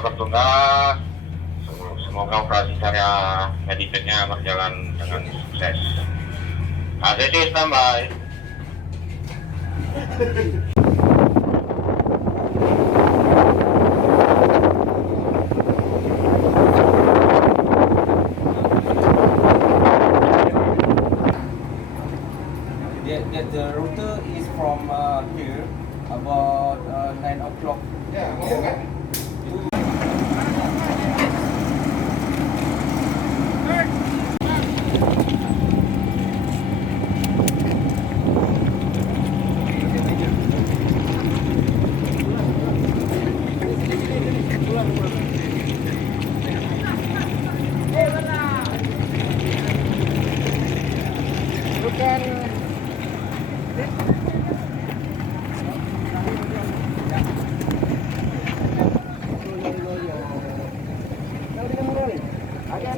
tertunda. Semoga operasi karya medipednya berjalan dengan sukses. ACC standby. The router is from here about 9 o'clock. Yeah. Ada